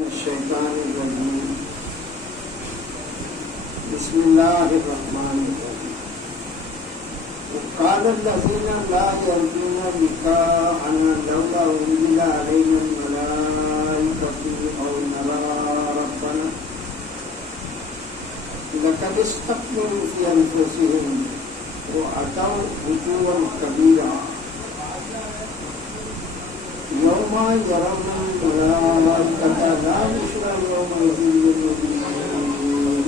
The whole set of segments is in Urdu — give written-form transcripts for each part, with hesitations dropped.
الشیطان الرجیم بسم اللہ الرحمن الرحیم وقال الذين لا يرجون لقاءنا لولا أنزل علينا الملائكة أو نرى ربنا لقد استكبروا في أنفسهم وعتوا عتوا كبيرا يوم يرون الملائكة لا بشرى يومئذ للمجرمين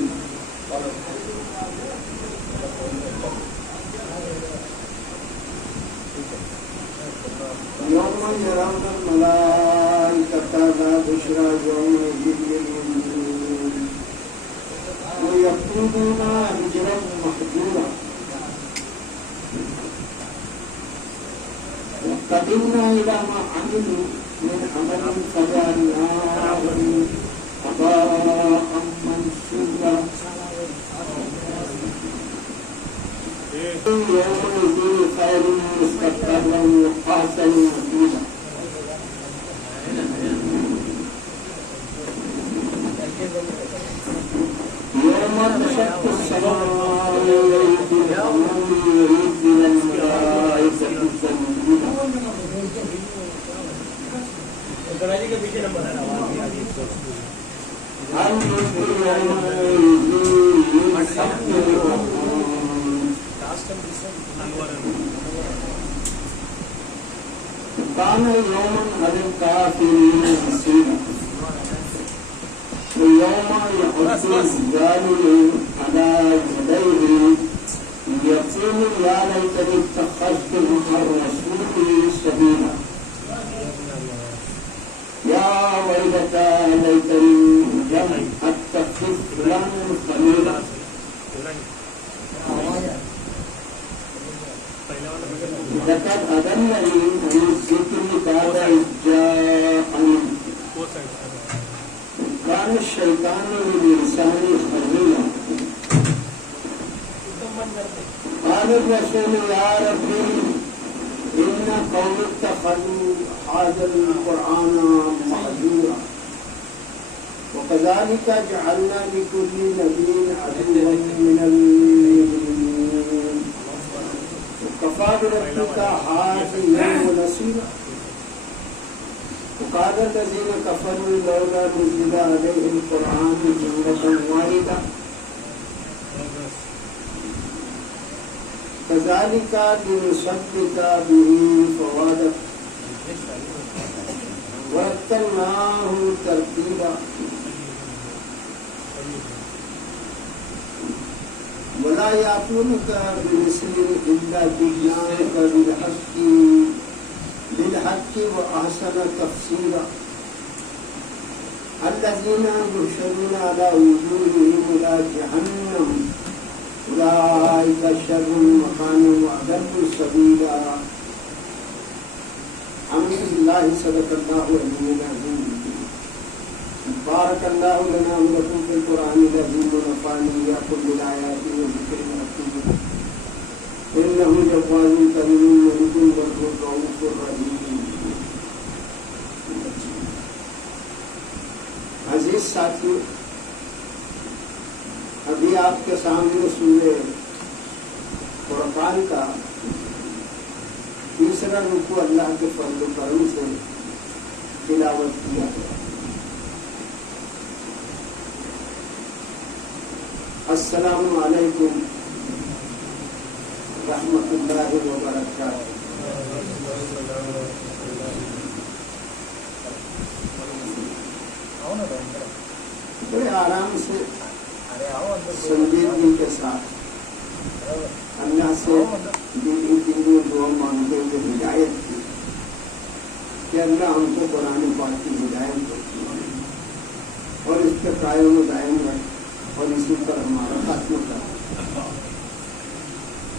يوم يرون الملائكة لا بشرى يومئذ للمجرمين ويقولون هجرا محجورا وقدمنا إلى ما عملوا من عمل فجعلناه هباء منثورا يومئذ خير مستقرا وأحسن مقيلا يوم تشق السماء بالغمام وينزل الملائكة تنزيلا كان يوما على الكافرين عسيرا ويوم يحث الظالم على يديه يقول يا ليتني اتخذت مع الرسول سبيلا يا ويلتى ليتني لم اتخذ فلانا خليلا لقد أضلني عن الذكر بعد إذ جاءني كان الشيطان للإنسان خذولا قال الرسول يا ربي إن قوم اتخذوا هذا القرآن مهجورا وكذلك جعلنا لكل نبي عدوا من المجرمين وكفى بربك هاديا ونصيرا وقال الذين كفروا لولا نزل عليه القرآن جملة واحدة كذلك لنثبت به فؤادك ورتلناه ترتيلا ولا يأتونك بمثل إلا جئناك بالحق وأحسن تفسيرا الذين يحشرون على وجوههم إلى جهنم أولئك شر مكانا وأضل سبيلا الحمد لله صدق الله العلي العظيم بارك الله لنا ولكم في القرآن العظيم ونفعني إياكم بالآيات والذكر الحكيم إنه جواد كريم مجيد والرؤوف الرحيم. عزیز ساتھیو، ابھی آپ کے سامنے سورہ فرقان کا تیسرا رکوع اللہ کے فضل و کرم سے تلاوت کیا گیا. السلام علیکم رحمۃ اللہ وبرکاتہ. بڑے آرام سے سنجیدگی کے ساتھ اللہ سے دینی دعا مانگتے ہوئے ہدایت کی کہ اللہ ہم کو قرآن پاک کی ہدایت کرتی اور اس کے قائم و دائم رکھ اور اسی پر ہمارا خاتمہ کر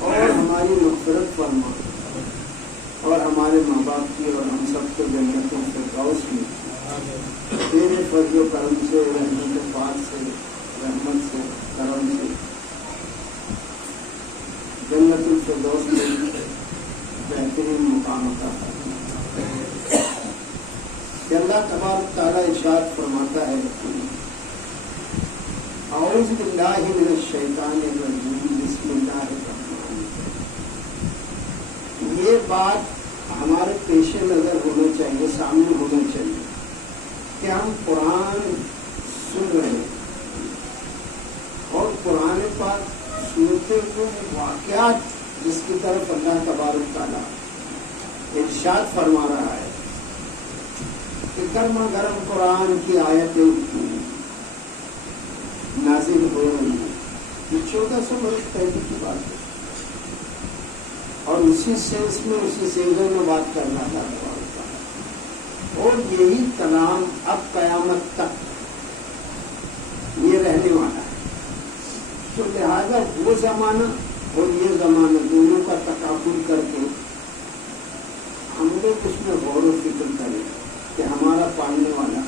اور ہماری مغفرت فرما اور ہمارے ماں باپ کی اور ہم سب کو جنتوں سے غوث کی تیرے فضل و کرم سے رحمت پاک سے رحمت سے کرم سے جنت الفردوس میں بہترین مقام عطا فرما. کہ اللہ تبارک تعالیٰ ارشاد فرماتا ہے اعوذ باللہ من الشیطان الرجیم بسم اللہ الرحمن الرحیم. یہ بات ہمارے پیش نظر ہونا چاہیے، سامنے ہونا چاہیے کہ ہم قرآن سن رہے ہیں اور قرآن پاک سنتے ہوئے واقعات جس کی طرف اللہ تبارک تعالیٰ ارشاد فرما رہا ہے کہ گرما گرم قرآن کی آیتیں نازل ہو رہی ہیں. یہ 1400 برس پہلے کی بات ہے اور اسی سینس میں اسی سیزن میں بات کرنا تھا تبارک تعالیٰ. اور یہی کلام اب قیامت تک یہ رہنے والا ہے. تو لہذا وہ زمانہ اور یہ زمانہ دونوں کا تقابل کر کے ہم لوگ اس میں غور و فکر کریں کہ ہمارا پالنے والا،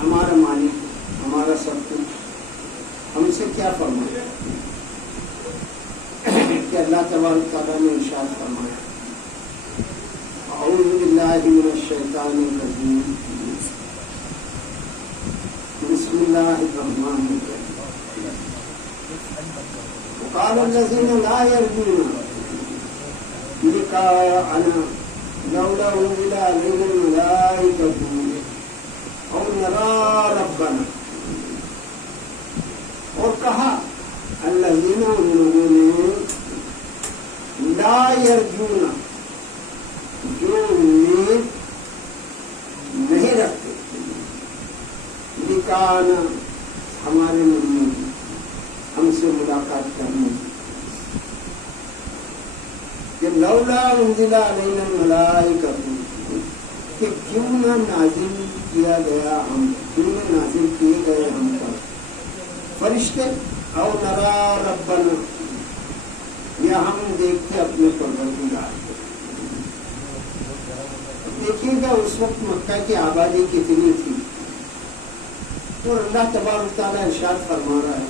ہمارا مالک، ہمارا سب کچھ ہم سے کیا فرمایا کہ اللہ تبارک تعالیٰ نے ارشاد فرمایا اعوذ باللہ من الشیطان الرجیم بسم اللہ الرحمن الرحیم. وقال الذین لا یرجون لقاءنا لولا انزل علینا الملائکۃ او نری ربنا. اور کہا الذین، ان لوگوں نے لا یرجون، جو امید نہیں رکھتے، لقاءنا، ہمارے ملنے کی، ہم سے ملاقات کرنے کی، کہ لولا انزل علینا الملائکۃ، کہ کیوں نہ نازل کیا گیا کیوں نہ نازل کیے گئے ہم پر فرشتے، او نری ربنا، یا ہم دیکھتے اپنے پروردگار کو. دیکھیے گا اس وقت مکہ کی آبادی کتنی تھی اور اللہ تبارک تعالیٰ ارشاد فرما رہا ہے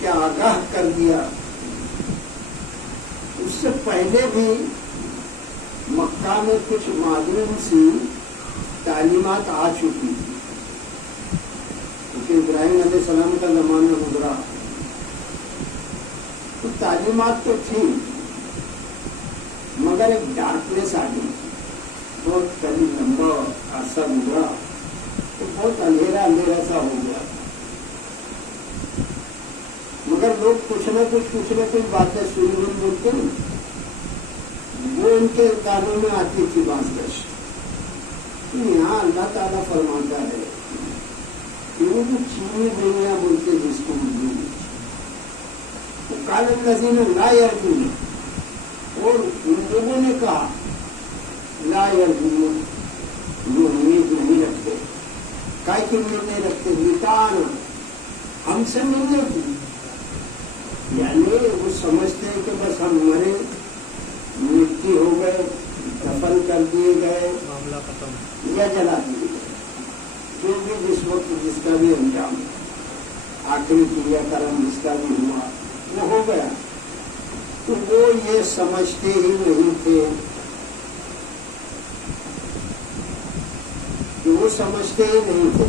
کہ آگاہ کر دیا. اس سے پہلے بھی مکہ میں کچھ معلوم سی تعلیمات آ چکی تھی کیونکہ ابراہیم علیہ السلام کا زمانہ گزرا تو تعلیمات تو تھی مگر ایک ڈارکنیس آ گئی. بہت کبھی لمبا عرصہ گزرا تو بہت اندھیرا اندھیرا سا ہو گیا. مگر لوگ کچھ نہ کچھ باتیں سن بولتے ہیں، وہ ان کے کانوں میں آتی تھی بازگش. یہاں اللہ تعالیٰ فرماتا ہے کہ وہ جو چینی دنیا بولتے جس کو قال الذین لا یرجون، اور ان لوگوں نے کہا لا یرجون، جو امید نہیں رکھتے. کائے کی امید نہیں رکھتے؟ لقاءنا، ہم سے ملنے کی. یعنی وہ سمجھتے ہیں کہ بس ہم مرے، مٹی ہو گئے، دفن کر دیے گئے، معاملہ ختم یا جلا دیے گئے، جو بھی جس وقت جس کا بھی انجام آخری کریا کرم جس کا بھی ہوا وہ ہو گیا. تو وہ یہ سمجھتے ہی نہیں تھے کہ وہ سمجھتے ہی نہیں تھے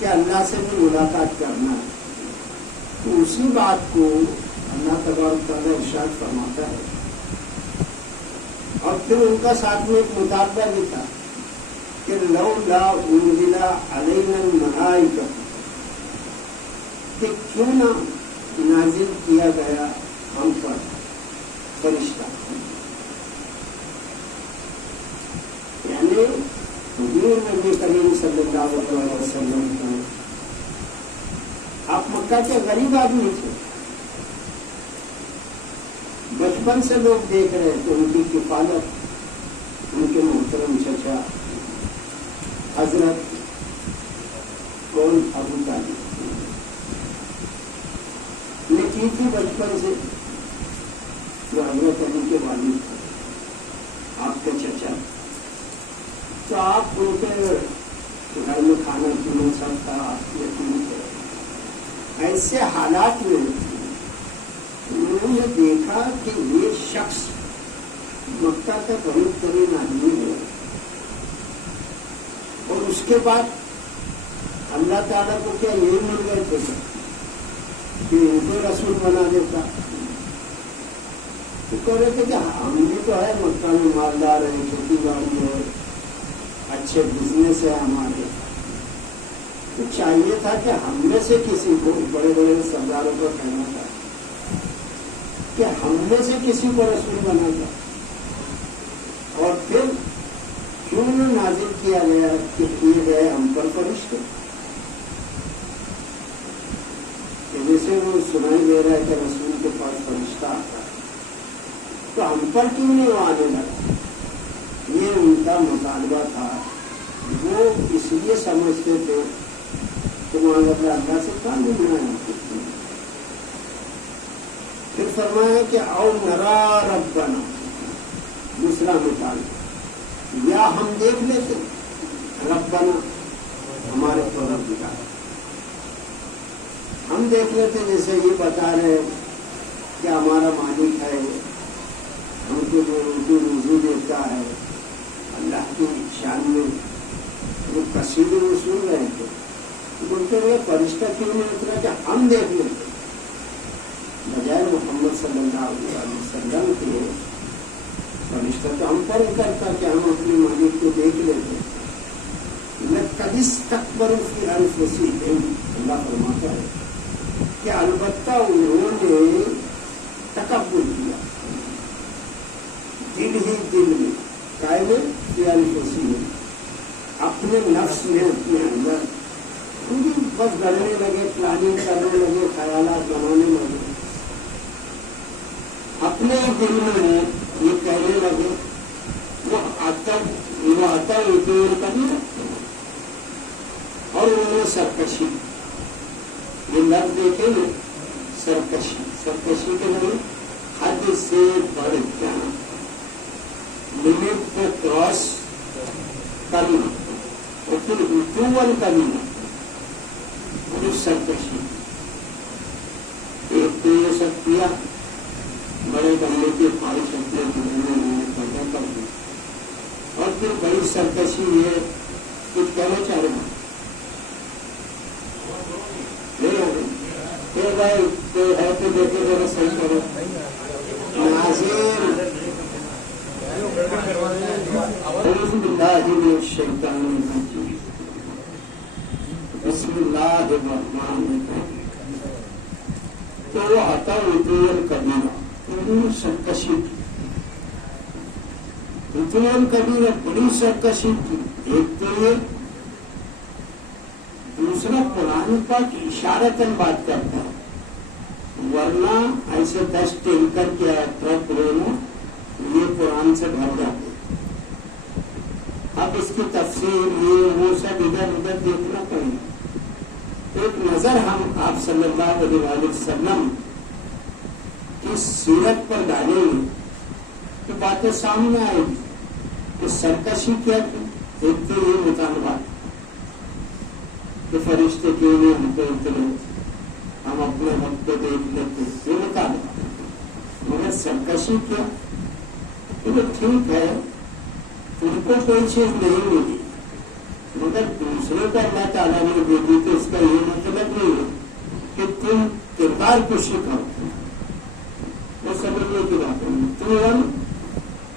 کہ اللہ سے بھی ملاقات کرنا ہے. تو اسی بات کو اللہ تبارک تعالیٰ ارشاد فرماتا ہے اور پھر ان کا ساتھ میں ایک مطالبہ بھی تھا کہ لولا انزل علینا الملائکۃ، کہ کیوں نہ نازل کیا گیا ہم پر فرشتہ. یعنی حضور نبی کریم صلی اللہ علیہ وسلم کو، آپ مکہ کے غریب آدمی تھے، بچپن سے لوگ دیکھ رہے تھے ان کی کفالت، ان کے محترم چچا حضرت کون ابو طالب نے کی تھی بچپن سے، جو حضرت علی کے والد تھے، آپ کے چچا. تو آپ ان کے گھر میں کھانا پینا سب تھا، آپ یتیم تھے. ایسے حالات میں انہوں نے دیکھا کہ یہ شخص مکہ کا بہت ترین آدمی ہے اور اس کے بعد اللہ تعالیٰ کو کیا یہی مل گئے تھے کہ ان کو رسول بنا دیتا؟ تو کہہ رہے تھے کہ ہم بھی تو ہے مکہ میں مالدار ہیں، کھیتی باڑی ہے، اچھے بزنس ہے ہمارے، تو چاہیے تھا کہ ہم میں سے کسی کو، بڑے بڑے سرداروں کو کہنا تھا کہ ہم میں سے کسی کو رسول بنا تھا. اور پھر کیوں نازل کیا گیا کہ کیے گئے ہم پر فرشتے؟ جیسے وہ سنائی دے رہا ہے کہ رسول کے پاس فرشتہ آتا ہے، تو ہم پر کیوں نہیں وہ آنے لگا؟ یہ ان کا مطالبہ تھا. وہ اس لیے سمجھتے تھے کہ معاملہ اللہ سے کام نہیں آیا. پھر فرمایا کہ او نرا ربنا، دوسرا مطالبہ، یا ہم دیکھ لیتے ربنا، ہمارے پروردگار، ہم دیکھ لیتے. جیسے یہ بتا رہے کہ ہمارا مالک ہے، ہم کو جو روزی دیتا ہے، اللہ کی شان میں وہ قصیدے وہ سن رہے تھے. بولتے ہوئے فرشتہ کیوں نہیں اترا کہ ہم دیکھ لیتے؟ بجائے محمد صلی اللہ علیہ وسلم کے فرشتہ تو ہم پر اترتا کہ ہم اپنے مالک کو دیکھ لیتے. لقد استكبروا في انفسهم، اللہ فرماتا ہے کہ البتہ انہوں نے تکبر کیا دل ہی دل میں، قائم فی انفسهم، اپنے نفس میں، اپنے اندر بس ڈرنے لگے، پلاننگ کرنے لگے، خیالات بنانے لگے. اپنے دل میں یہ کہنے لگے وہ آتا کبھی، اور انہوں نے سرکشی، یہ لفظ دیکھیں نا، سرکشی، سرکشی کے نہیں، حد سے بڑھ جانا، لمٹ کو کراس کرنا، اور پھر عطول کرنا، اور سرکشی. ایک تو یہ سب کیا، بڑے بننے کی خواہش اپنے دل میں پیدا کر دی، اور پھر بڑی سرکشی یہ کچھ کہنا چاہ رہے ہیں. بھائی کوئی ہے تو دیکھے ذرا صحیح کرو. ناظرین، اعوذ باللہ من الشیطان الرجیم، بسم اللہ الرحمن الرحیم. تو وہ آتا عطول کبیرہ، انہوں نے سرکشی کی، عطول کبیرہ، بڑی سرکشی کی. ایک تو یہ، دوسرا قرآن پاک اشارتاً بات کرتا ہے، ورنہ ایسے 10 ٹینکر کے ٹرک لینا یہ قرآن سے بھر جاتے. اب اس کی تفسیر یہ وہ سب ادھر ادھر دیکھنا پڑے. ایک نظر ہم آپ صلی اللہ علیہ وسلم کی سیرت پر ڈالیں گے تو باتیں سامنے آئے گی کہ سرکشی کیا تھی. ایک تو یہ مطالبات کہ فرشتے کیوں نہیں ہم کو اترے، ہم اپنے وقت کو دیکھ لیتے، یہ مطالبہ. مگر سرکشی کیا؟ تو ٹھیک ہے، تم کو کوئی چیز نہیں ملی، مگر دوسرے کو اللہ تعالیٰ نے دے دی، تو اس کا یہ مطلب نہیں ہے کہ تم کردار کو سکھاؤ. وہ سمجھنے کی بات ہے. تم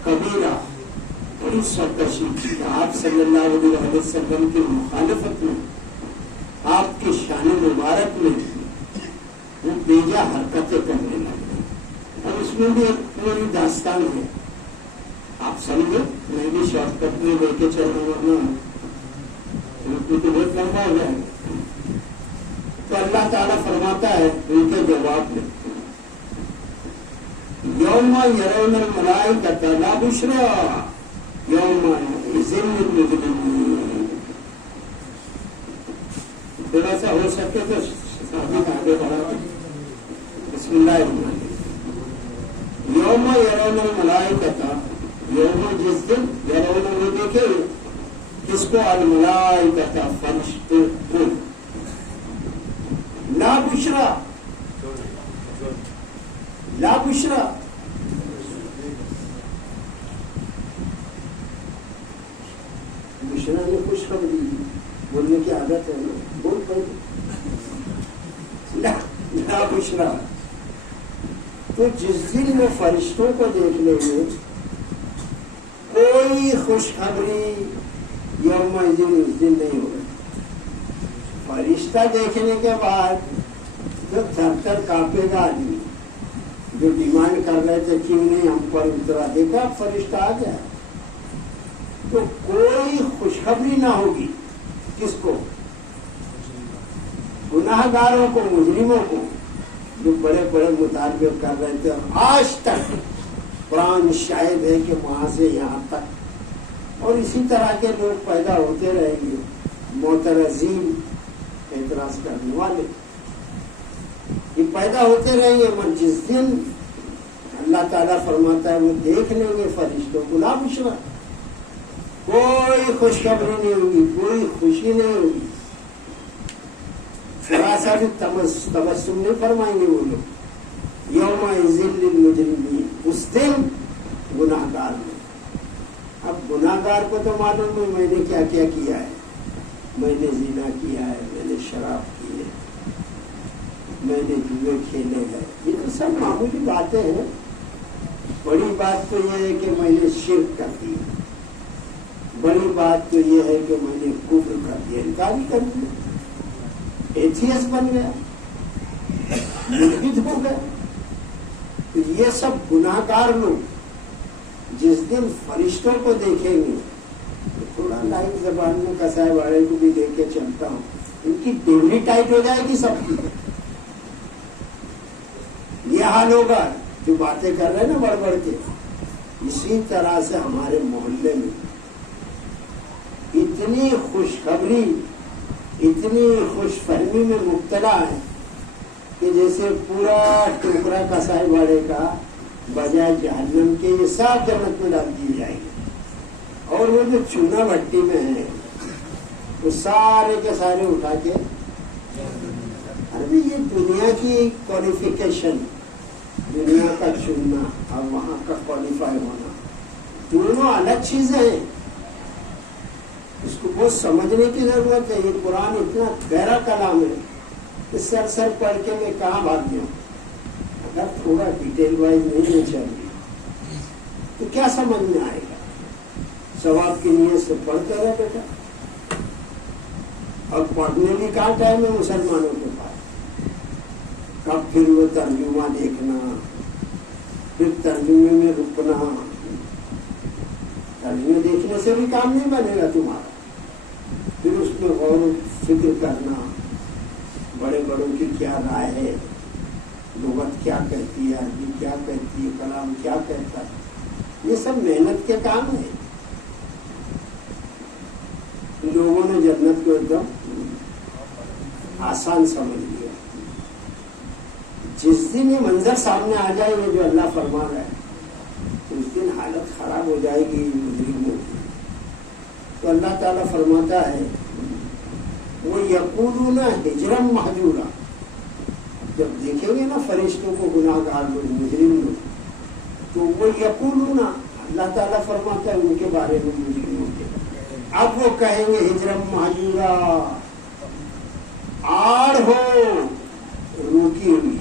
کبیرہ، بڑی سرکشی کی، آپ صلی اللہ علیہ وسلم کی مخالفت میں، آپ کی شان مبارک میں وہ بیجا حرکتیں کرنے لگے. اور اس میں بھی ایک پوری داستان ہے، آپ سمجھے. میں بھی شارٹ کٹ میں لے کے چل رہا ہوں، تو بہت لمبا ہو جائے گا. تو اللہ تعالیٰ فرماتا ہے ان کے جواب میں، یوم یرون الملائکۃ لا بشری یومئذ للمجرمین. تھوڑا سا ہو سکے تو صحابی آگے بڑھا. بسم اللہ الرحمن الرحیم. یوم یرون الملائکۃ، یوم جس دن، یرون میں دیکھے کس کو، الملائکۃ فرشتے کو، لا بشرا، لا بشرا، بشرا نے خوشخبری. عادت ہے نا، بول پڑے لا بشرا. تو جس دن وہ فرشتوں کو دیکھ لیں گے کوئی خوشخبری یوم دن اس دن نہیں ہوگا. فرشتہ دیکھنے کے بعد جو تھر تھر کانپے گا آدمی، جو ڈیمانڈ کر رہے تھے کیوں نہیں ہم پر اترا، دیکھا فرشتہ آ گیا. تو کوئی خوشخبری نہ ہوگی کس کو؟ گناہ گاروں کو، مجرموں کو، جو بڑے بڑے مطالبے کر رہے تھے. آج تک قرآن شاہد ہے کہ وہاں سے یہاں تک، اور اسی طرح کے لوگ پیدا ہوتے رہیں گے، معترضین، اعتراض کرنے والے یہ پیدا ہوتے رہیں گے. اور جس دن اللہ تعالیٰ فرماتا ہے وہ دیکھ لیں گے فرشتوں کو، لا بشرا، کوئی خوشخبری نہیں ہوگی، کوئی خوشی نہیں ہوگی، ذرا سا بھی تبسم نہیں فرمائیں گے وہ لوگ. یوم ذل للمجرمین، اس دن گناہ گار میں. اب گناہ گار کو تو معلوم ہے میں نے کیا کیا کیا ہے. میں نے زنا کیا ہے، میں نے شراب کی ہے، میں نے جوئے کھیلے ہیں، یہ تو سب معمولی باتیں ہیں. بڑی بات تو یہ ہے کہ میں نے شرک کر دی، بڑی بات تو یہ ہے کہ میں نے کفر کر دیا، انکار کر دیا، ایتھیسٹ بن گیا، ملحد ہو گیا. تو یہ سب گناہ گار لوگ جس دن فرشتوں کو دیکھیں گے، تھوڑا لائٹ زبان میں کسائے والے کو بھی دیکھ کے چلتا ہوں، ان کی ڈیوری ٹائٹ ہو جائے گی سب کی. یہ حال ہوگا جو باتیں کر رہے ہیں نا بڑھ بڑھ کے. اسی طرح سے ہمارے محلے میں اتنی خوشخبری، اتنی خوش فہمی میں مبتلا ہے کہ جیسے پورا ٹکڑا کسائی واڑے کا بجائے جہنم کے یہ سب جنت میں ڈال دی جائے گی. اور وہ جو چونا بھٹی میں ہے وہ سارے کے سارے اٹھا کے، ارے یہ دنیا کی کوالیفیکیشن، دنیا کا چننا اور وہاں کا کوالیفائی ہونا دونوں الگ چیزیں ہیں. اس کو بہت سمجھنے کی ضرورت ہے. یہ قرآن اتنا گہرا کلام ہے کہ سر سر پڑھ کے میں کہاں بھاگ گیا. اگر تھوڑا ڈیٹیل وائز نہیں چاہیے تو کیا سمجھ میں آئے گا؟ ثواب کی نیت سے پڑھتے رہے بیٹا. اور پڑھنے بھی کہاں ٹائم ہے مسلمانوں کے پاس؟ کب پھر وہ ترجمہ دیکھنا، پھر ترجمے میں رکنا. ترجمے دیکھنے سے بھی کام نہیں بنے گا تمہارا. پھر اس میں غور و فکر کرنا، بڑے بڑوں کی کیا رائے ہے، لغت کیا کہتی ہے، عربی کیا کہتی ہے، کلام کیا کہتا ہے. یہ سب محنت کے کام ہے. لوگوں نے جنت کو ایک دم آسان سمجھ لیا. جس دن یہ منظر سامنے آ جائے گا جو اللہ فرما رہا ہے، اس دن حالت خراب ہو جائے گی مجرموں کی. تو اللہ تعالیٰ فرماتا ہے وہ یقولون ہجرم مہجورا. جب دیکھیں گے نا فرشتوں کو گناہ گار لوگ، مجرم لوگ، تو وہ یقولون، اللہ تعالیٰ فرماتا ہے ان کے بارے میں مجرموں کے، اب وہ کہیں گے ہجرم مہجورا، آڑ ہو روکی ہوئی.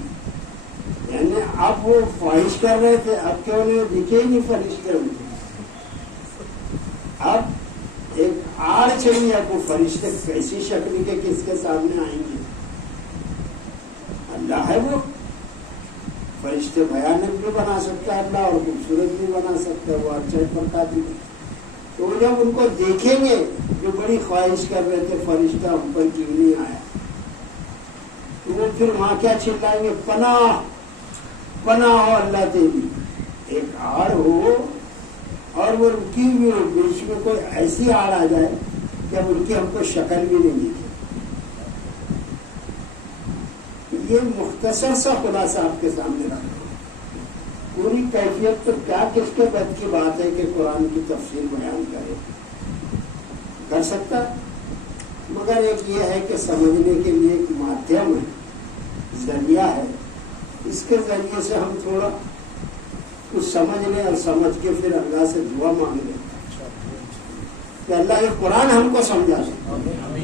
یعنی اب وہ خواہش کر رہے تھے، اب کیوں نہیں دکھے ہی نہیں فرشتے ان کے. اب ایک آڑ چاہیے آپ کو، فرشتے کیسی شکل کے کس کے سامنے آئیں گے؟ اللہ ہے وہ. فرشتے بھیانک بھی بنا سکتا ہے اللہ، اور خوبصورت بھی بنا سکتا ہے. وہ اچھا پر قادر ہے. تو جب ان کو دیکھیں گے جو بڑی خواہش کر رہے تھے فرشتہ ہم پر کیوں نہیں آیا، تو وہ پھر وہاں کیا چلائیں گے؟ پناہ پناہ ہو اللہ تیری. ایک آڑ ہو اور وہ رکی ہوئی ہو، بیچ میں کوئی ایسی آڑ آ جائے کہ اب ان کی ہم کو شکل بھی نہیں دکھے. یہ مختصر سا خلاصہ آپ کے سامنے رکھا. پوری کیفیت تو کیا کس کے بد کی بات ہے کہ قرآن کی تفسیر بیان کرے، کر سکتا، مگر ایک یہ ہے کہ سمجھنے کے لیے ایک مادھیم ہے، ذریعہ ہے. اس کے ذریعے سے ہم تھوڑا کچھ سمجھ لیں اور سمجھ کے پھر اللہ سے دعا مانگ لیں کہ اللہ یہ قرآن ہم کو سمجھا دے.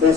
10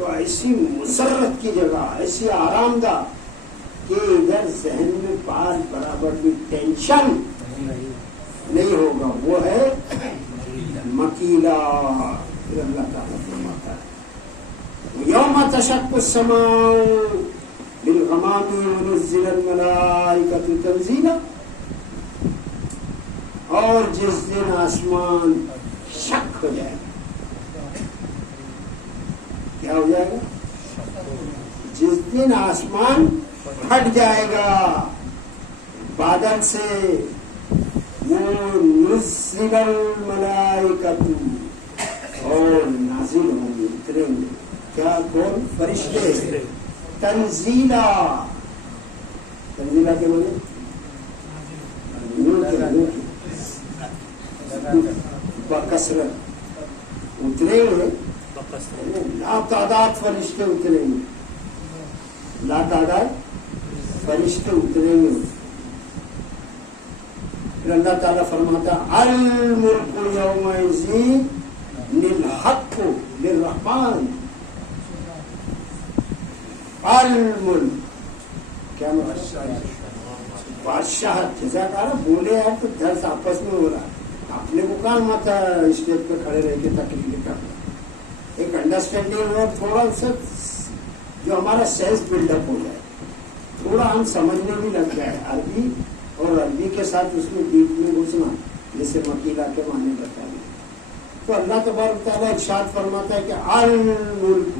تو ایسی مسرت کی جگہ، ایسی آرام دہ کہ ادھر ذہن میں بال برابر بھی ٹینشن نہیں ہوگا، وہ ہے مکیلا. اللہ تعالیٰ فرماتا ہے یوم تشق السماء بالغمام ونزل الملائکۃ تنزیلا، اور جس دن آسمان شق ہو جائے گا. کیا ہو جائے گا؟ جس دن آسمان پھٹ جائے گا بادل سے، وہ نزل الملائکۃ، اور نازل ہوں گے، اتریں گے. کیا؟ کون؟ فرشتے. تنزیلا، تنزیلا کے بولے بکثرت اتریں گے، لا تعداد فرشتے اتریں گے، لا تعداد فرشتے اتریں گے. پھر اللہ تعالیٰ فرماتا الملک یومئذ للحق للرحمن. الملک کیا مطلب؟ بادشاہت. جیسا کہا بولے ہیں تو درس آپس میں ہو رہا ہے، اپنے کو کہاں مت اسٹیج پہ کھڑے رہ کے تقریر کرنا. ایک انڈرسٹینڈنگ اور تھوڑا سا جو ہمارا سینس بلڈ اپ ہو جائے، تھوڑا ہم سمجھنے بھی لگ جائے عربی، اور عربی کے ساتھ اس میں ڈیپ میں گھسنا، جیسے مکیلا کے معنی بتائیں. تو اللہ تبارک تعالیٰ ارشاد فرماتا ہے کہ الملک،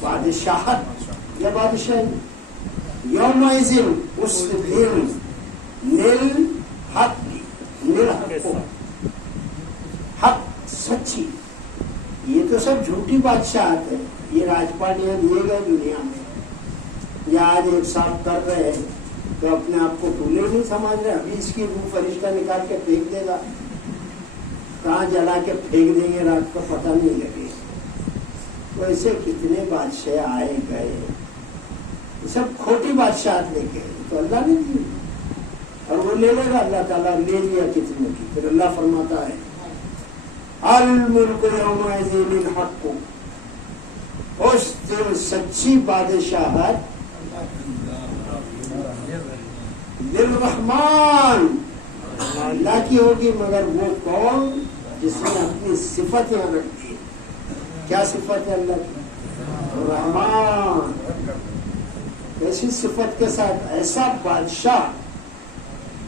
بادشاہت یا بادشاہی، یومئذ اس دن، للحق، للحق حق سچی. یہ تو سب جھوٹی بادشاہت ہے، یہ راجپاٹیاں دیے گئے دنیا میں. یا آج ایک صاحب کر رہے ہیں تو اپنے آپ کو پھولے نہیں سمجھ رہے، ابھی اس کی روح فرشتہ نکال کے پھینک دے گا، کہاں جلا کے پھینک دیں گے رات کو پتہ نہیں لگے. تو ایسے کتنے بادشاہ آئے گئے، سب کھوٹی بادشاہت لے کے، تو اللہ نے دی اور وہ لے لے گا. اللہ تعالیٰ لے لیا کتنے کی. پھر اللہ فرماتا ہے الملک یومئذ للحق، اس دن سچی بادشاہت للرحمن، اللہ کی ہوگی، مگر وہ کون جس نے اپنی صفت یہاں رکھی. کیا صفت ہے اللہ کی؟ رحمان. ایسی صفت کے ساتھ ایسا بادشاہ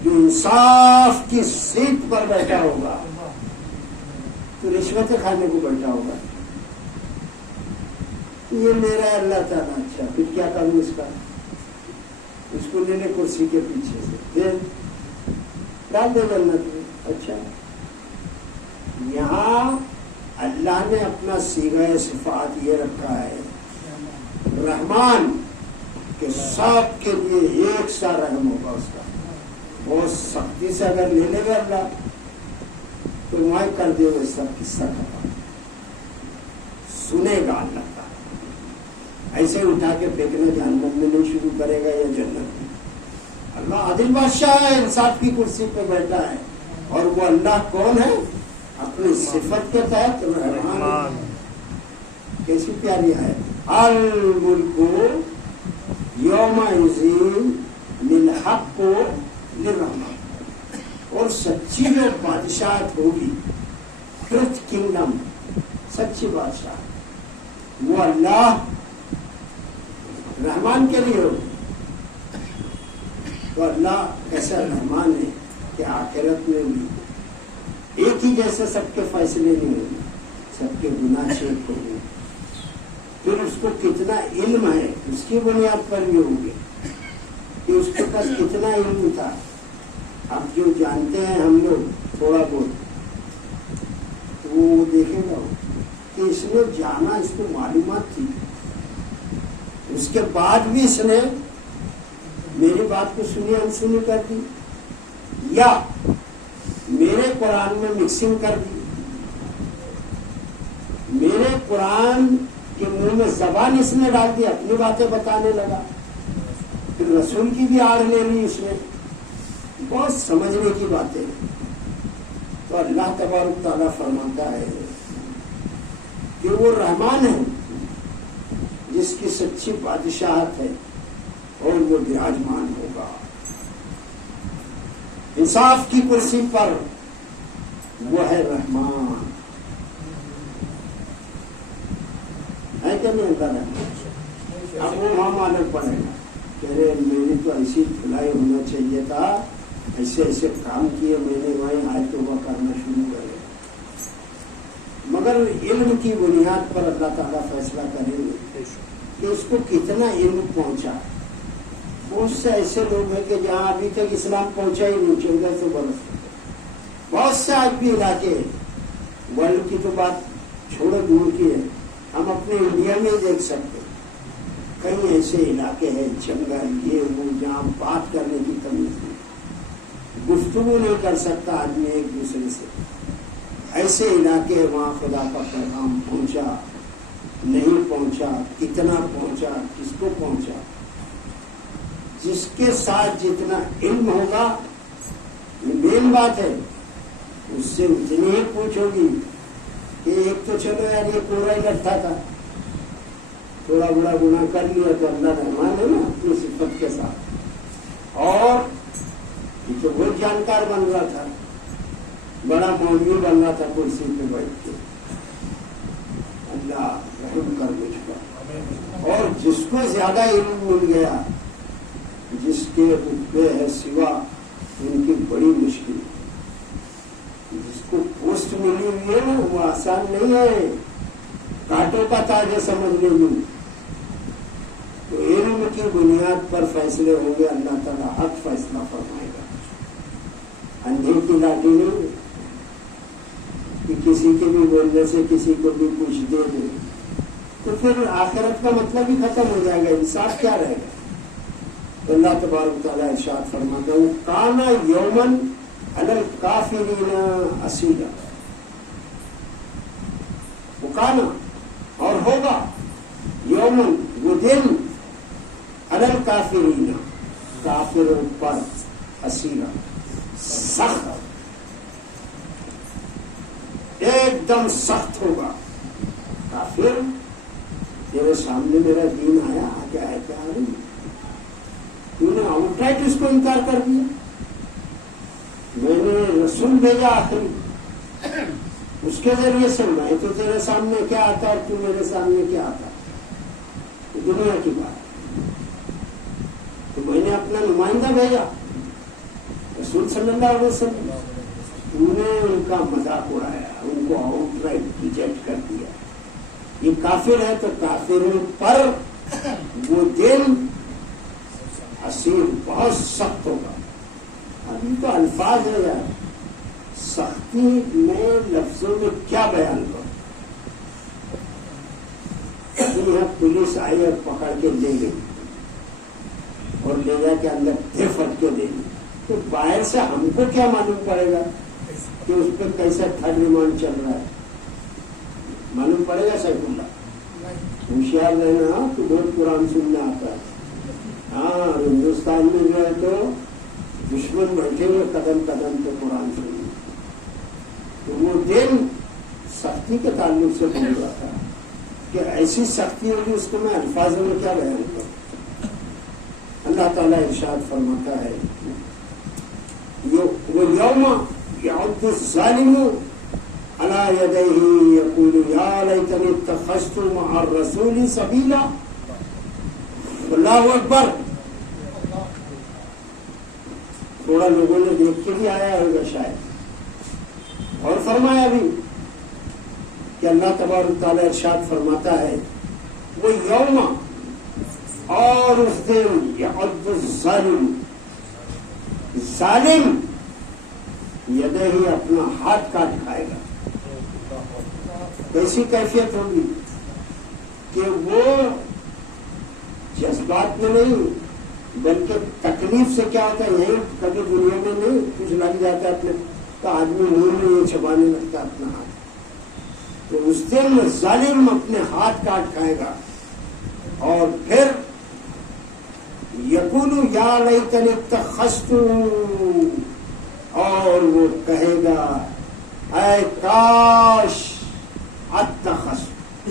جو انصاف کی سیٹ پر بیٹھا ہوگا تو رشوتیں کھانے کو بیٹھا ہوگا. یہ میرا ہے اللہ تعالیٰ. اچھا پھر کیا کروں اس کا؟ اس کو لے لے کرسی کے پیچھے سے دے ڈال دے جنت میں. اچھا یہاں اللہ نے اپنا صیغہ صفات یہ رکھا ہے رحمان، کہ سب کے لیے ایک سا رحم ہوگا اس کا. بہت سختی سے اگر لے لے گا اللہ تو وہاں کر دے وہ سب قصہ ختم. سنے گا اللہ کا، ایسے اٹھا کے پھینکنا جہنم میں نہیں شروع کرے گا یا جنت میں. اللہ عادل بادشاہ ہے، انصاف کی کرسی پہ بیٹھا ہے. اور وہ اللہ کون ہے؟ اپنی صفت کے تحت رحمان. کیسی پیاری ہے. الملک یومئذ للحق للرحمن. اور سچی جو بادشاہت ہوگی، ٹروتھ کنگڈم، سچی بادشاہ، وہ اللہ رحمان کے لیے ہوگی. تو اللہ ایسا رحمان ہے کہ آخرت میں بھی ایک ہی جیسے سب کے فیصلے نہیں ہوں گے، سب کے گناہ چیک ہوں گے. پھر اس کو کتنا علم ہے اس کی بنیاد پر بھی ہوں گے کہ اس کے پاس کتنا علم تھا. اب جو جانتے ہیں ہم لوگ تھوڑا بہت، تو وہ دیکھے گا کہ اس نے جانا، اس کو معلومات تھی، اس کے بعد بھی اس نے میری بات کو سنی انسنی کر دی، یا میرے قرآن میں مکسنگ کر دی، میرے قرآن کے منہ میں زبان اس نے ڈال دی، اپنی باتیں بتانے لگا. پھر رسول کی بھی آڑ لے لی اس نے. بہت سمجھنے کی باتیں. تو اللہ تبارک تعالیٰ فرماتا ہے کہ کہ وہ رحمان ہے جس کی سچی بادشاہت ہے اور وہ وراجمان ہوگا انصاف کی کرسی پر، وہ ہے رحمان ہے کہ نہیں؟ اللہ رحمان۔ اب وہ وہاں معلوم پڑے گا کہ میری تو ایسی کھلائی ہونا چاہیے تھا، ایسے ایسے کام کیے میں نے، وہیں آئے تو وہ کرنا شروع کرے، مگر علم کی بنیاد پر اللہ تعالیٰ فیصلہ کریں گے کہ اس کو کتنا علم پہنچا۔ بہت سے ایسے لوگ ہیں کہ جہاں ابھی تک اسلام پہنچا ہی نہیں، 1400 برس، بہت سے آج بھی علاقے، ورلڈ کی تو بات چھوڑو دور کی ہے، ہم اپنے انڈیا میں دیکھ سکتے، کئی ایسے علاقے ہیں، جنگل یہ وہ، جہاں بات کرنے کی تمیز نہیں، گفتگو نہیں کر سکتا آدمی ایک دوسرے سے، ایسے علاقے وہاں خدا کا پیغام پہنچا نہیں پہنچا، کتنا پہنچا، کس کو پہنچا۔ جس کے ساتھ جتنا علم ہوگا، یہ مین بات ہے، اس سے اتنی ہی پوچھو گی کہ ایک تو چلو یار یہ پورا ہی کرتا تھا، تھوڑا بڑا گناہ کر لیا تو اللہ رحمان ہے نا اپنی صفت کے ساتھ، اور یہ تو بہت جانکار بن رہا تھا، بڑا مولوی بن رہا تھا کرسی پہ بیٹھ کے، اللہ رحم کر مجھ پر۔ اور جس کو زیادہ علم مل گیا، جس کے رتبے ہے سوا ان کی بڑی مشکل، جس کو پوسٹ ملی ہوئی ہے نا وہ آسان نہیں ہے، کانٹوں کا تاج ہے سمجھ لیجیے۔ تو علم کی بنیاد پر فیصلے ہوں گے، اللہ تعالیٰ حق فیصلہ فرمائے گا، اندھے کی لاٹھی نہیں کہ کسی کے بھی بولنے سے کسی کو بھی کچھ دے دے، تو پھر آخرت کا مطلب ہی ختم ہو جائے گا، انصاف کیا رہے گا۔ تو اللہ تبارک تعالیٰ ارشاد فرماتا ہے کانا یومن علی الکافرین عسیرا، وہ کانا اور ہوگا، یومن وہ دن، علی الکافرین کافروں پر، عسیرا سخت، ایک دم سخت ہوگا۔ کافر تیرے سامنے میرا دین آیا، آگے آئے کیا آ رہی، تو نے آؤٹ رائٹ اس کو انکار کر دیا، میں نے رسول بھیجا آخری، اس کے ذریعے سے میں تو تیرے سامنے کیا آتا اور تو میرے سامنے کیا آتا، تو دنیا کی بات، تو میں نے اپنا نمائندہ بھیجا رسول صلی اللہ علیہ وسلم، تو نے ان کا مذاق اڑایا، ان کو آؤٹ رائٹ ریجیکٹ کر دیا، یہ کافر ہے تو کافروں پر وہ دن عسیر بہت سخت ہوگا۔ ابھی تو الفاظ ہے یار، سختی میں لفظوں میں کیا بیان کروں، یہاں پولیس آئی اور پکڑ کے لے گئی اور لے جا کے اندر دے پھٹ کے دے دی، تو باہر سے ہم کو کیا معلوم پڑے گا کہ اس پہ کیسا تھرڈ ریمانڈ چل رہا ہے، معلوم پڑے گا سیف اللہ، ہوشیار رہنا، تو بہت قرآن سننا آتا ہے۔ ہاں ہندوستان میں جو ہے تو دشمن بیٹھے ہوئے قدم قدم پہ قرآن سنیں، تو وہ دن سختی کے تعلق سے بول رہا تھا کہ ایسی سختی ہوگی اس کو میں الفاظوں میں کیا بیان کروں۔ اللہ تعالیٰ ارشاد فرماتا ہے وہ یوم یعض الظالم علی یدیہ یقول یا لیتنی اتخذت مع الرسول سبیلا، اللہ اکبر۔ تھوڑا لوگوں نے دیکھ کے بھی آیا ہوگا شاید، اور فرمایا بھی کہ اللہ تبارک تعالیٰ ارشاد فرماتا ہے وہ یوم، اور اس دن یعض الظالم، ظالم یدہ ہی اپنا ہاتھ کاٹ کھائے گا۔ کیسی کیفیت ہوگی کہ وہ جذبات میں نہیں بلکہ تکلیف سے کیا ہوتا ہے، یہی کبھی دنیا میں نہیں کچھ لگ جاتا ہے اپنے تو آدمی منہ میں یہ چبانے لگتا ہے اپنا ہاتھ، تو اس دن ظالم اپنے ہاتھ کاٹ کھائے گا، اور پھر یقول یا لیتنی اتخذت، اور وہ کہے گا اے کاش اتخذت،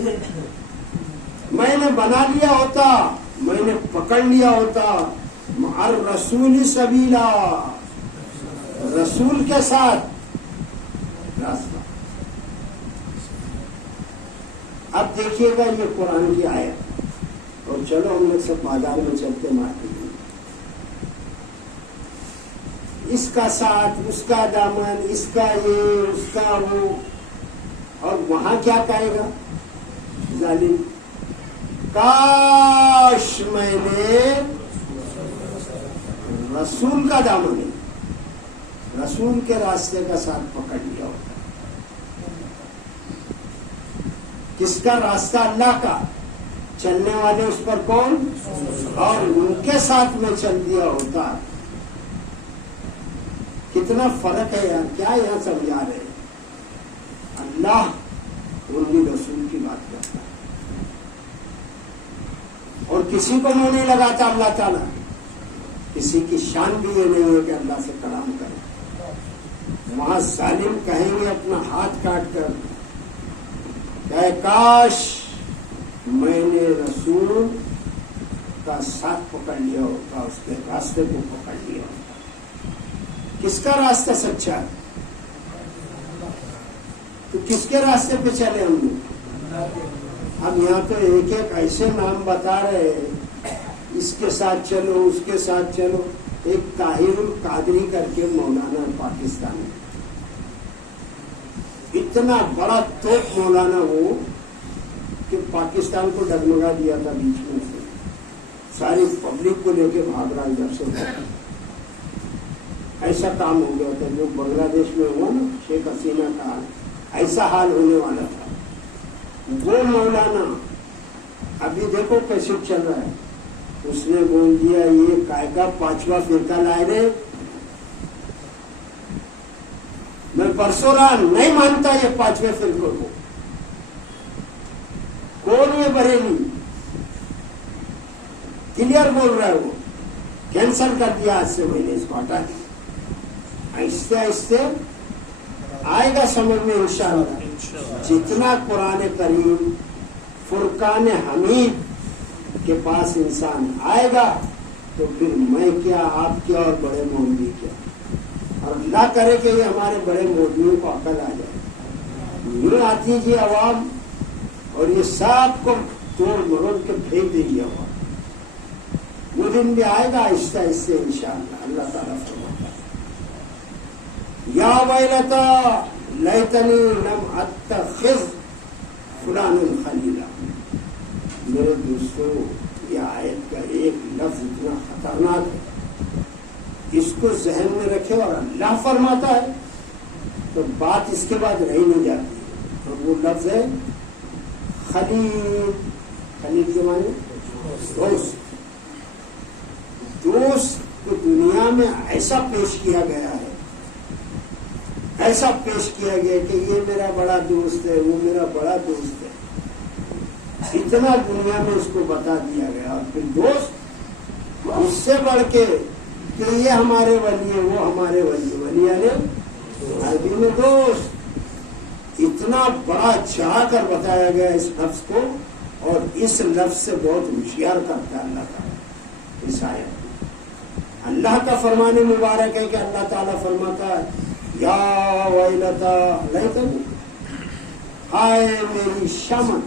میں نے بنا لیا ہوتا، میں نے پکڑ لیا ہوتا الرسول سبیلا، رسول کے ساتھ راستہ۔ اب دیکھیے گا یہ قرآن کی آیت، اور چلو ہم لوگ سب بازار میں چلتے مارتے ہیں، اس کا ساتھ، اس کا دامن، اس کا یہ، اس کا وہ، اور وہاں کیا کہے گا ظالم؟ کاش میں نے رسول کا دامن، رسول کے راستے کا ساتھ پکڑ لیا ہوتا۔ کس کا راستہ؟ اللہ کا، چلنے والے اس پر کون؟ اور ان کے ساتھ میں چل دیا ہوتا۔ کتنا فرق ہے یار، کیا یہاں سمجھا رہے ہیں؟ اللہ انہی رسول کی بات کرتا ہے، اور کسی کو منہ نہیں لگاتا اللہ تعالیٰ، کسی کی شان بھی یہ نہیں ہے کہ اللہ سے کلام کرے۔ وہاں ظالم کہیں گے اپنا ہاتھ کاٹ کر کہ کاش میں نے رسول کا ساتھ پکڑ لیا ہوتا، اس کے راستے کو پکڑ لیا ہوتا۔ کس کا راستہ سچا ہے؟ تو کس کے راستے پہ چلے ہم لوگ؟ اب یہاں تو ایک ایک ایسے نام بتا رہے ہیں، اس کے ساتھ چلو، اس کے ساتھ چلو۔ ایک طاہر القادری کر کے مولانا پاکستان میں، اتنا بڑا توپ مولانا وہ کہ پاکستان کو ڈگمگا دیا تھا بیچ میں سے، ساری پبلک کو لے کے بھاگ رہا ادھر سے۔ ایسا کام ہو گیا تھا جو بنگلہ دیش میں ہوا نا، شیخ حسینہ کا حال، ایسا حال ہونے والا تھا۔ وہ مولانا ابھی دیکھو کیسے چل رہا ہے، اس نے بول دیا یہ کائے کا 5واں فرقہ لائے رہے، میں پرسوں رہا نہیں مانتا یہ 5ویں فرقے کو۔ کون یہ بریلی؟ کلیئر بول رہا ہے وہ، کینسل کر دیا آج سے، میں نے اس کو ہٹا دیا۔ آہستہ آہستہ آئے گا سمجھ میں انشاءاللہ۔ جتنا قرآن کریم فرقان حمید کے پاس انسان آئے گا تو پھر میں کیا، آپ کیا، اور بڑے مولوی کیا، اور اللہ کرے کہ یہ ہمارے بڑے مولویوں کو عقل آ جائے۔ یوں آتی جی عوام اور یہ سب کو توڑ مروڑ کے پھینک دے گی عوام۔ وہ دن بھی آئے گا آہستہ آہستہ انشاءاللہ۔ اللہ تعالیٰ فرماتا ہے یا ویلتا لیتنی لم اتخذ فلانا خلیلا۔ میرے دوستوں، یہ آیت کا ایک لفظ اتنا خطرناک ہے، اس کو ذہن میں رکھے، اور اللہ فرماتا ہے تو بات اس کے بعد رہی نہیں جاتی۔ اور وہ لفظ ہے خلیل۔ خلیل کے معنی دوست۔ دوست کو دنیا میں ایسا پیش کیا گیا ہے، ایسا پیش کیا گیا کہ یہ میرا بڑا دوست ہے، وہ میرا بڑا دوست ہے، اتنا دنیا میں اس کو بتا دیا گیا۔ اور پھر دوست اس سے بڑھ کے کہ یہ ہمارے ولی ہے، وہ ہمارے ولی، ولی عربی میں دوست، اتنا بڑا چڑھا کر بتایا گیا اس لفظ کو، اور اس لفظ سے بہت ہوشیار کرتا ہے اللہ تعالیٰ اس آیت۔ اللہ کا فرمان مبارک ہے کہ اللہ تعالیٰ فرماتا ہے یا ویلتا لیتنی، ہائے میری شمن،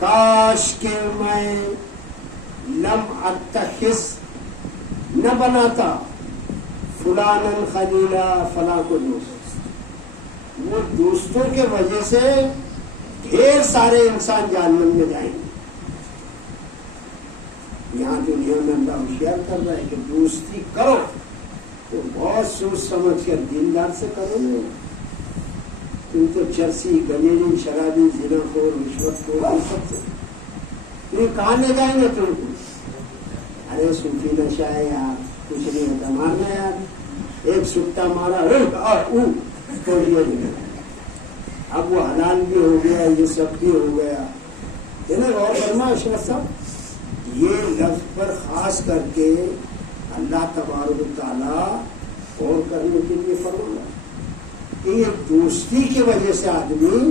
کاش کہ میں لم اتخذ نہ بناتا فلانا خلیلا، فلاں کو دوست۔ وہ دوستوں کے وجہ سے ڈھیر سارے انسان جہنم میں جائیں گے۔ یہاں دنیا میں اللہ ہوشیار کر رہا ہے کہ دوستی کرو تو بہت سوچ سمجھ کر دیندار سے کرو گے۔ تم تو چرسی، گلیری، شرابی، زنا خور، رشوت خور، یہ سب سے تم کہاں لے جائیں گے تم کو؟ ارے صوفی نشہ ہے یار، کچھ نہیں ہوتا، مارنا یار، ایک سکتا مارا اور اب وہ حلال بھی ہو گیا، یہ سب بھی ہو گیا۔ غور کرنا اشرف صاحب، یہ لفظ پر خاص کر کے اللہ تبارک و تعالیٰ اور کرنے کے لیے فرمایا کہ یہ دوستی کی وجہ سے آدمی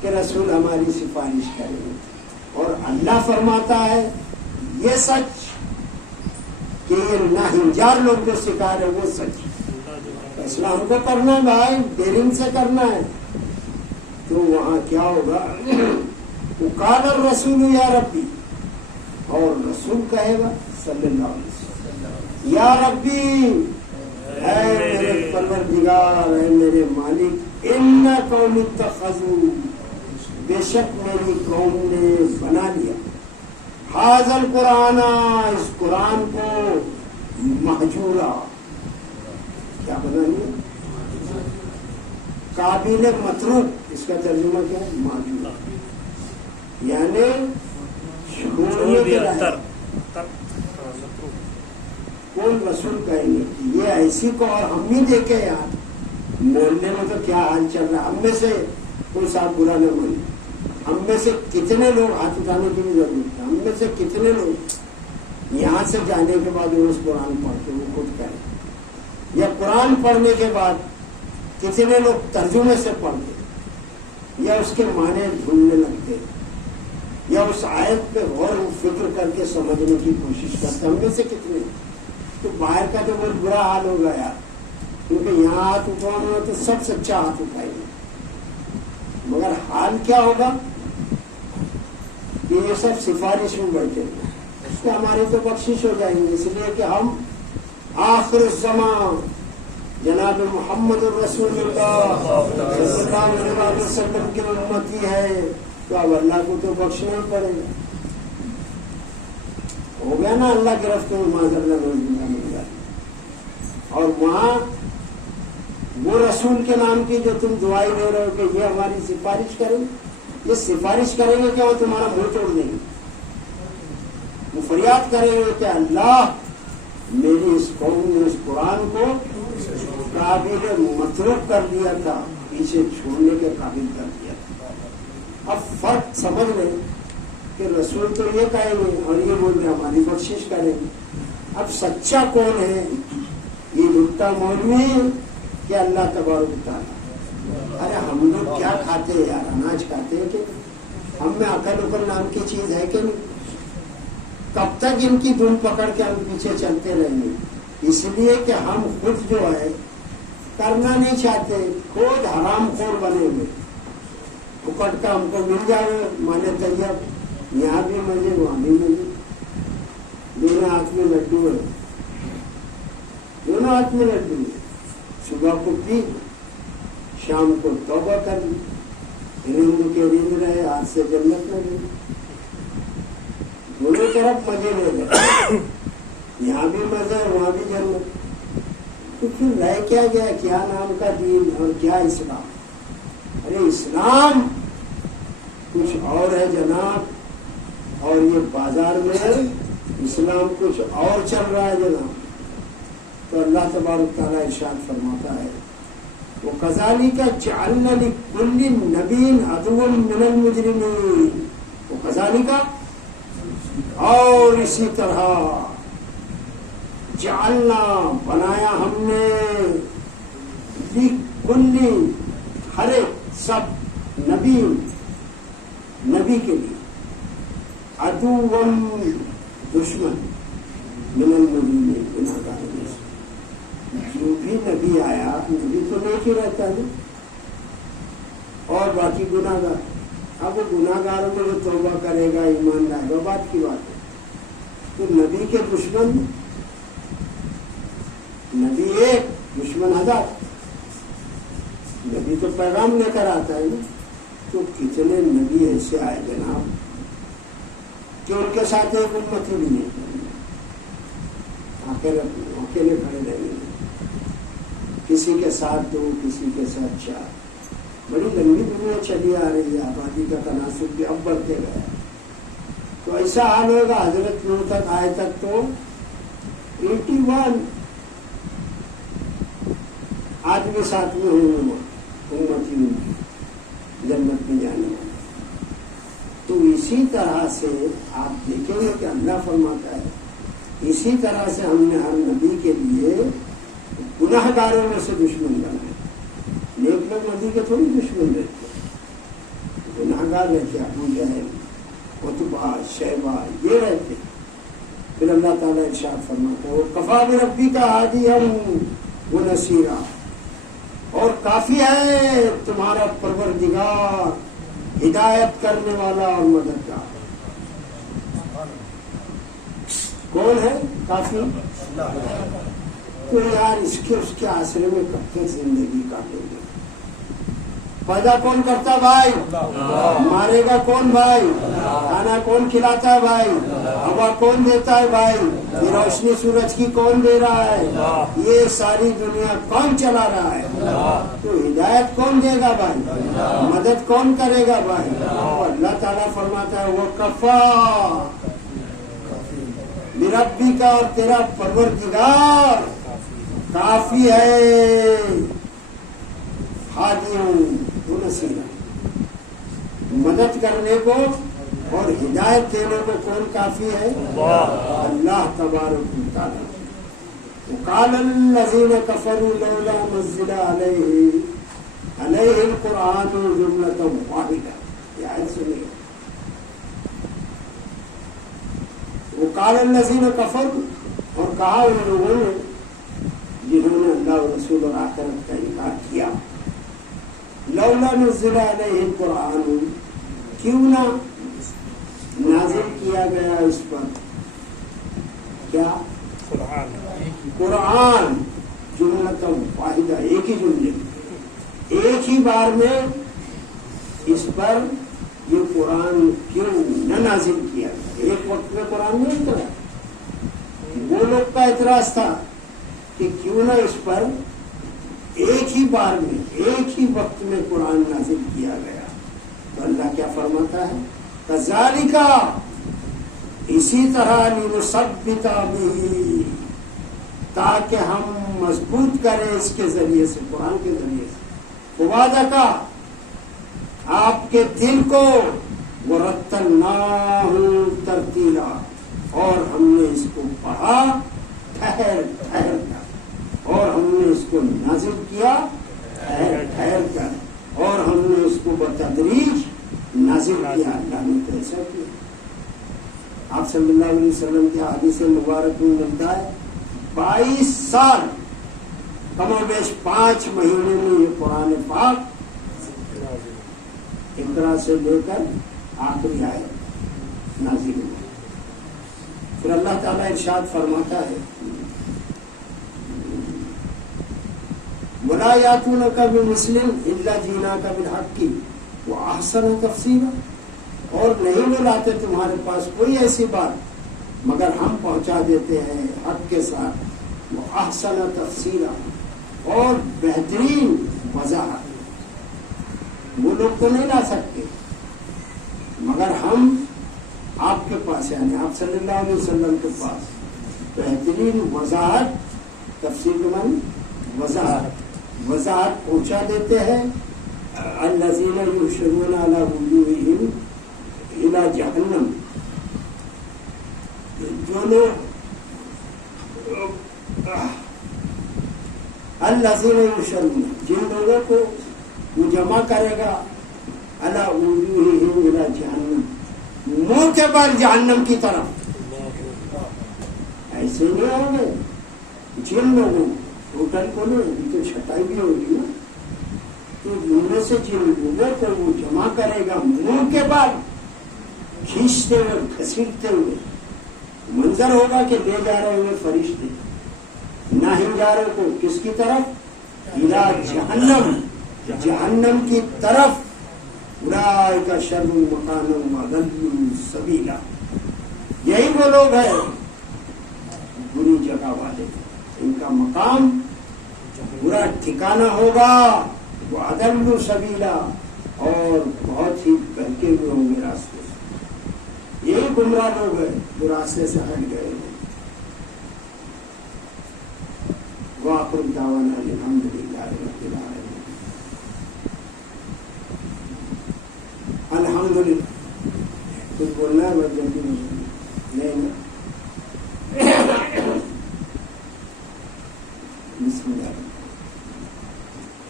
کہ رسول ہماری سفارش کریں گے، اور اللہ فرماتا ہے یہ سچ کہ یہ ناہنجار لوگ جو سکھا رہے وہ سچ، اسلام کو کرنا ہے بھائی، دین سے کرنا ہے۔ تو وہاں کیا ہوگا؟ وقال الرسول یا ربی، اور رسول کہے گا صلی اللہ علیہ وسلم یا ربی، اے میرے پروردگار، اے میرے مالک، ان قوم اتخذوا، بے شک میری قوم نے بنا لیا، ھذا القرآن، اس قرآن کو، مہجورا، کیا بنا لیا؟ قابل متروک، اس کا ترجمہ کیا ہے؟ مہجورا، یعنی چھوڑنے کے لائق۔ کون رسول کہیں گے کہ یہ ایسی کو، اور ہم بھی دیکھے یار بولنے میں تو کیا حال چل رہا ہے، ہم میں سے کوئی صاحب برا نہ مانے، ہم میں سے کتنے لوگ، ہاتھ اٹھانے کی بھی ضرورت ہے، ہم میں سے کتنے لوگ یہاں سے جانے کے بعد وہ اس قرآن پڑھتے وہ خود کریں، یا قرآن پڑھنے کے بعد کتنے لوگ ترجمے سے پڑھتے، یا اس کے معنی ڈھونڈنے لگتے، یا اس آیت پہ غور و فکر کر کے سمجھنے کی کوشش کرتے، ہم میں سے کتنے؟ تو باہر کا تو بہت برا حال ہوگا یار، کیونکہ یہاں ہاتھ اٹھانا تو سب سچا ہاتھ اٹھائیں گے، مگر حال کیا ہوگا کہ یہ سب سفارش میں بیٹھے اس کے ہماری تو بخشش ہو جائیں گے، اس لیے کہ ہم آخر الزمان جناب محمد الرسول اللہ صلی اللہ علیہ وسلم کے امتی ہے، تو اب اللہ کو تو بخشنا ہی پڑے گا۔ ہو گیا نا اللہ گرفت میں معاذ اللہ مل گیا، اور وہاں وہ رسول کے نام کی جو تم دعائی دے رہے ہو کہ یہ ہماری سفارش کریں، یہ سفارش کریں گے کہ وہ تمہارا منہ توڑ دیں گے، وہ فریاد کریں گے کہ اللہ میری اس قوم نے اس قرآن کو قابل متروک کر دیا تھا، پیچھے چھوڑنے کے قابل کر دیا تھا۔ اب فرق سمجھ لیں کہ رسول تو یہ کہیں گے اور یہ بول رہے ہماری بخشش کریں گے۔ اب سچا کون ہے؟ یہ بھٹا مولوی کہ اللہ تبارک تعالیٰ؟ ارے ہم لوگ کیا کھاتے ہیں یار، اناج کھاتے ہیں کہ ہم میں عقل اکل نام کی چیز ہے کہ نہیں؟ کب تک ان کی دھن پکڑ کے ہم پیچھے چلتے رہیں گے؟ اس لیے کہ ہم خود جو ہے کرنا نہیں چاہتے، خود حرام خور بنے ہوئے، پکٹ کا ہم کو مل جائے مانے طیب، یہاں بھی مزے وہاں بھی مزے، دونوں ہاتھ میں لڈو ہے، دونوں ہاتھ میں لڈو ہے، صبح کو پی، شام کو توبہ کر لی، رند کے رند رہے، ہاتھ سے جنت میں گئی، دونوں طرف مزے لے گئے، یہاں بھی مزہ ہے وہاں بھی جنت۔ تو پھر رہ کیا گیا؟ کیا نام کا دین اور کیا اسلام؟ ارے اسلام کچھ اور ہے جناب، اور یہ بازار میں اسلام کچھ اور چل رہا ہے جناب۔ تو اللہ تبارک تعالیٰ ارشاد فرماتا ہے وَكَذَلِكَ جَعَلْنَا لِكُلِّ نَبِيٍّ عَدُوًّا مِّنَ الْمُجْرِمِينَ، وَكَذَلِكَ، اور اسی طرح جعلنا، بنایا ہم نے، لِكُلِّ، ہر ایک، سب، نبی کے لیے، عدوًا، دشمن، من المجرمین، گناہگاروں میں سے۔ جو بھی نبی آیا، نبی تو نیک ہی رہتا ہے، اور باقی گناہگار، اب وہ گناہگاروں میں جو توبہ کرے گا، ایمان لائے گا، بات کی بات ہے۔ تو نبی کے دشمن، نبی ایک، دشمن ہزار، نبی تو پیغام لے کر آتا ہے نا۔ تو کتنے نبی ایسے آئے جناب کہ ان کے ساتھ ایک امتی بھی نہیں، اکیلے کھڑے رہیں گے، کسی کے ساتھ دو، کسی کے ساتھ چار، بڑی لمبی دنیا چلی آ رہی ہے، آبادی کا تناسب بھی اب بڑھتے گیا۔ تو ایسا حال ہوگا حضرت نوح تک آئے تک تو 81 آدمی ساتھ میں ہوں امتی میں جنت میں جانے والے۔ تو اسی طرح سے آپ دیکھیں گے کہ اللہ فرماتا ہے اسی طرح سے ہم نے ہر نبی کے لیے گناہ گاروں میں سے دشمن بنائے۔ نیک لوگ نبی کے تھوڑی دشمن رہتے، سردار رہتے، ابو جہل، عتبہ، شیبہ، یہ رہتے. پھر اللہ تعالیٰ ارشاد فرماتا ہے وَكَفَىٰ بِرَبِّكَ هَادِيًا وَنَصِيرًا، اور کافی ہے تمہارا پروردگار ہدایت کرنے والا اور مددگار. کون ہے کافی؟ تو یار اس کے آسرے میں کب تک زندگی کاٹیں گے؟ پیدا کون کرتا بھائی؟ مارے گا کون بھائی؟ کھانا کون کھلاتا ہے بھائی؟ ہوا کون دیتا ہے بھائی؟ یہ روشنی سورج کی کون دے رہا ہے؟ یہ ساری دنیا کون چلا رہا ہے؟ تو ہدایت کون دے گا بھائی؟ مدد کون کرے گا بھائی؟ اللہ تعالیٰ فرماتا ہے وَكَفَىٰ بِرَبِّكَ، اور تیرا پروردگار کافی ہے ہادیوں ونصیرا، مدد کرنے کو اور ہدایت دینے کو کون کافی ہے؟ اللہ تبارک و تعالی. وقال الذين كفروا لولا نزل عليه القرآن جملة واحدة. یہ آیت سنیے. وقال الذين كفروا، اور کہا ان لوگوں نے جنہوں نے اللہ و رسول اور آخرت کا انکار کیا، لولا نزل علیہ القرآن، کیوں نہ نازل کیا گیا اس پر کیا؟ قرآن جملۃ واحدہ، ایک ہی جملے، ایک ہی بار میں اس پر یہ قرآن کیوں نہ نازل کیا گیا؟ ایک وقت میں قرآن نہیں اترا. وہ لوگ کا اعتراض تھا کہ کیوں نہ اس پر ایک ہی بار میں ایک ہی وقت میں قرآن نازل کیا گیا. تو اللہ کیا فرماتا ہے؟ کذالک، اسی طرح لنثبت بہ، تاکہ ہم مضبوط کریں اس کے ذریعے سے، قرآن کے ذریعے سے. فؤادک، آپ کے دل کو، ورتلناہ ترتیلا، اور ہم نے اس کو پڑھا ٹھہر ٹھہر کر، اور ہم نے اس کو نازل کیا ٹھہر ٹھہر کر، اور ہم نے اس کو بتدریج نازل کیا. اللہ نے تو ایسا کیا. آپ صلی اللہ علیہ وسلم کے حدیث مبارک میں ملتا ہے 22 سال کم و بیش 5 مہینے میں یہ قرآن پاک اقرا سے لے کر آخری آیت نازل ہوئی. پھر اللہ تعالیٰ ارشاد فرماتا ہے وَلَا يَأْتُونَكَ بِمِثْلٍ إِلَّا جِئْنَاكَ بِالْحَقِّ وَأَحْسَنَ تَفْسِيرًا، اور نہیں وہ لاتے تمہارے پاس کوئی ایسی بات مگر ہم پہنچا دیتے ہیں حق کے ساتھ، وَأَحْسَنَ تَفْسِيرًا، اور بہترین وضاحت. وہ لوگ تو نہیں لا سکتے مگر ہم آپ کے پاس، یعنی آپ صلی اللہ علیہ وسلم کے پاس بہترین وضاحت، تفسیر کے معنی وضاحت پہنچا دیتے ہیں. الذین یحشرون علی وجوہہم الی جہنم، جو لوگ الذین یحشرون، جن لوگوں کو وہ جمع کرے گا علی وجوہہم الی جہنم، منہ کے بل جہنم کی طرف. ایسے نہیں ہوں گے جن لوگوں ٹوٹل کو نہیں، تو چھٹائی بھی ہوگی نا، تو ان میں سے جن لوگوں کو وہ جمع کرے گا منہ کے بل کھینچتے ہوئے گھسیٹتے ہوئے، منظر ہوگا کہ لے جا رہے ہوئے فرشتے، نہ ہی جا رہے کو کس کی طرف؟ الی جہنم، جہنم کی طرف. اولئک شر مکانا واضل سبیلا، یہی وہ لوگ ہیں بری جگہ والے، ان کا مقام برا ٹھکانہ ہوگا. واضل سبیلا، اور بہت ہی بہکے ہوئے ہوں گے راستے سے. یہی گمراہ لوگ ہیں جو راستے سے ہٹ گئے ہیں. وآخر دعوانا الحمدللہ رب العالمین. الحمدللہ. کچھ بولنا ہے بس جلدی نہیں. بسم اللہ.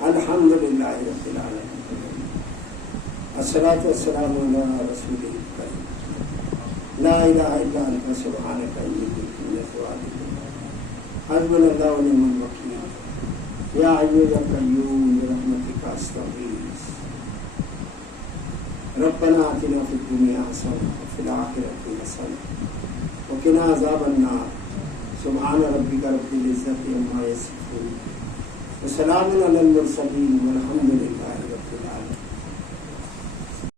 الحمدللہ رب العالمین. السلام والصلاة والسلام على رسوله الكريم لا إله إلا أنت سبحانك إني كنت من الظالمين حسبنا الله ونعم الوكيل يا حي يا قيوم برحمتك أستغيث ربنا آتنا في الدنيا حسنة وفي الآخرة حسنة وقنا عذاب النار سبحان ربك رب العزة عما يصفون وسلام على المرسلين والحمد لله رب العالمين.